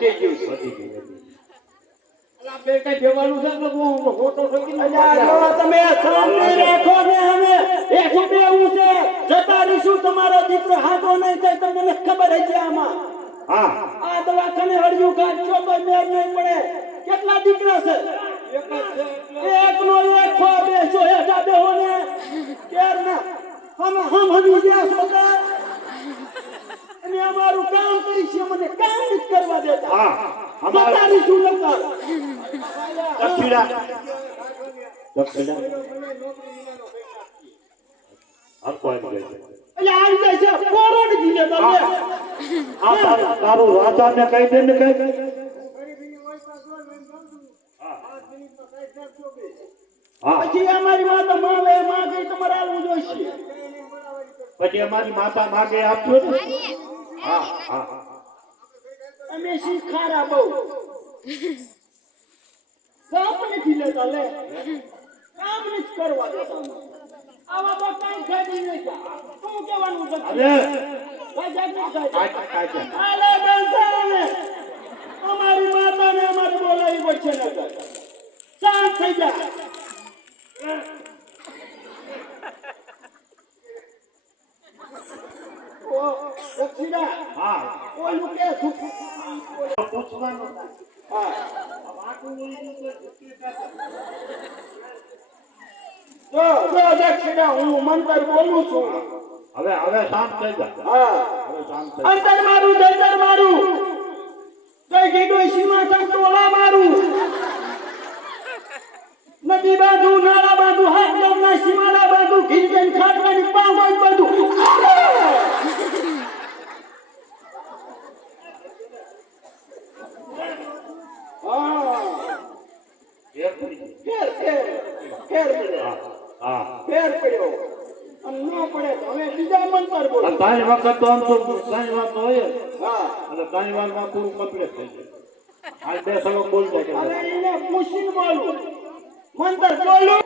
વધી ગયું અલા બે કઈ દેવાનું છે એટલે હું ફોટો ફોકી અલ્યા તમે શાંતિ રાખો ને અમે એક બેવું છે જતા રહીશું તમારો દીકરો હાથો નહીં થાય તમને ખબર હશે આમાં હા આ દવાખાને હળિયું કાઢજો તો મેર નહીં પડે કેટલા દીકરા છે એકનો એક ખો બેસો હેઠા બેહો ને કેર ના હમ હમી ગયા છો અને અમારું કામ કરી છે મને કામ નથી કરવા દેતા હા અમારી શું લગતા દક્ષિણા હર કોઈ ગઈ એટલે આવી જાય છે કોરોડ જીને તમે આ તારું રાજાને કહી દે ને કઈ હા પછી અમારી માતા માવે માગે તમારે આવવું જોઈશે પછી અમારી માતા માગે આપજો ને હા હા અમે શીખારા બહુ કામ નથી લેતા લે કામ નથી કરવા દેતા આવા તો કઈ ખાધી નહીં શું કહેવાનું છે અરે કાજા નહીં કાજા કાજા આલે બંધાને અમારી માતાને અમારે બોલાવી પડશે ને શાંત થઈ જા ઓ દક્ષિણા હા ઓલું કે પૂછવાનું હા જો દક્ષિણા હું મંતર બોલું છું હવે શાંત થઈ જા હા હવે શાંત થઈ અંતર મારું જંતર મારું જય ગીડોઈ સીમા સંતોલા મારું નદી બાજુ નાળા બાજુ હાથ ગામના સીમાડા બાજુ ઘીરજન ખાટવાની પાંગોઈ બધું ફેર પડ્યો અને ન પડે તો હવે બીજા મંતર બોલો ત્રણ વખત તો આમ તો ત્રણ વાર તો હોય હા અને ત્રણ વારમાં પૂરું કમ્પ્લીટ થઈ જાય આ બે સલો બોલતા કે હવે એને પૂછીને બોલું મંતર બોલું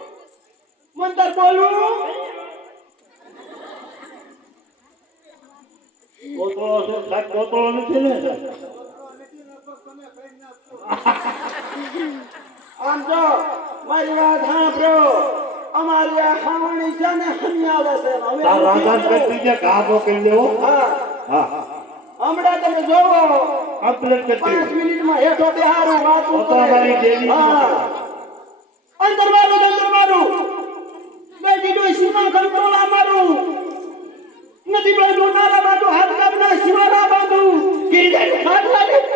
કોતરો છે સાહેબ કોતરો નથી ને આમ જો મારી વાત સાંભળો અમારી આ ખાવણી છે ને હમી આવે છે હવે તાર રાજા કરી દીજે ઘાબો કરી લેવો હા હા હમણાં તમે જોવો કમ્પ્લીટ કરી 5 મિનિટમાં હેઠો બેહારું વાત તો અમારી દેવી હા અંતર મારું બે દીડોઈ સીમા કંટ્રોલા મારું નદી બાજુ નાળા બાજુ હાથ ગામના સીમાડા બાજુ ગીરજન ખાટલાની